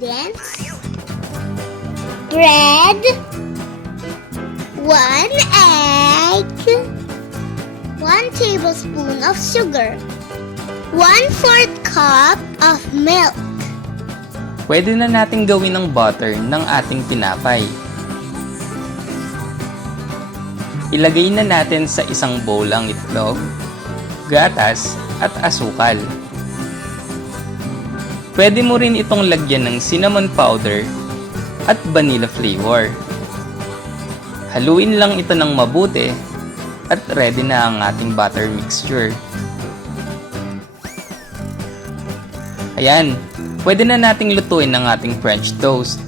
ingredients: bread, 1 egg, 1 tablespoon of sugar, 1/4 cup of milk. Pwede na nating gawin ng butter ng ating tinapay. Ilagay na natin sa isang bowl ang itlog, gatas at asukal. Pwede mo rin itong lagyan ng cinnamon powder at vanilla flavor. Haluin lang ito ng mabuti at ready na ang ating butter mixture. Ayan, pwede na nating lutuin ang ating French toast.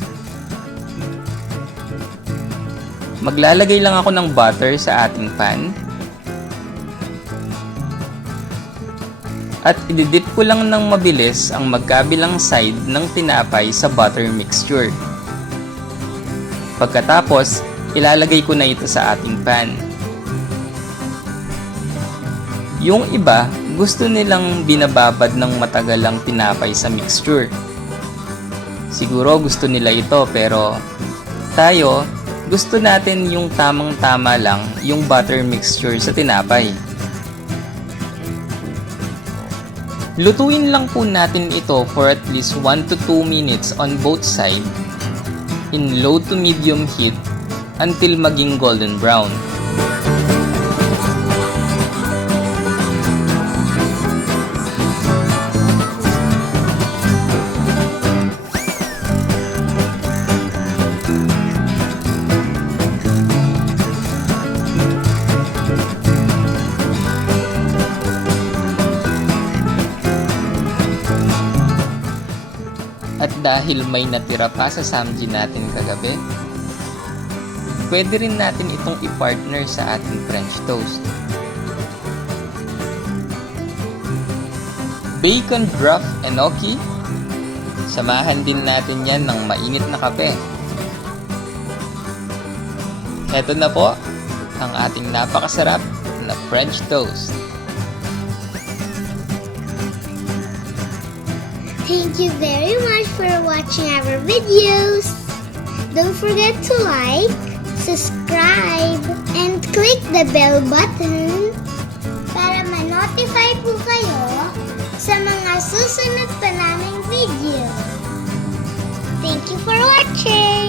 Maglalagay lang ako ng butter sa ating pan. At ididip ko lang ng mabilis ang magkabilang side ng tinapay sa butter mixture. Pagkatapos, ilalagay ko na ito sa ating pan. Yung iba, gusto nilang binababad ng matagal ang tinapay sa mixture. Siguro gusto nila ito pero tayo, gusto natin yung tamang-tama lang yung butter mixture sa tinapay. Lutuin lang po natin ito for at least 1 to 2 minutes on both sides in low to medium heat until maging golden brown. At dahil may natira pa sa samji natin kagabi, pwede rin natin itong i-partner sa ating French toast. Bacon broth enoki. Samahan din natin yan ng mainit na kape. Heto na po ang ating napakasarap na French toast. Thank you very much for watching our videos. Don't forget to like, subscribe, and click the bell button para ma-notify po kayo sa mga susunod pa naming video. Thank you for watching!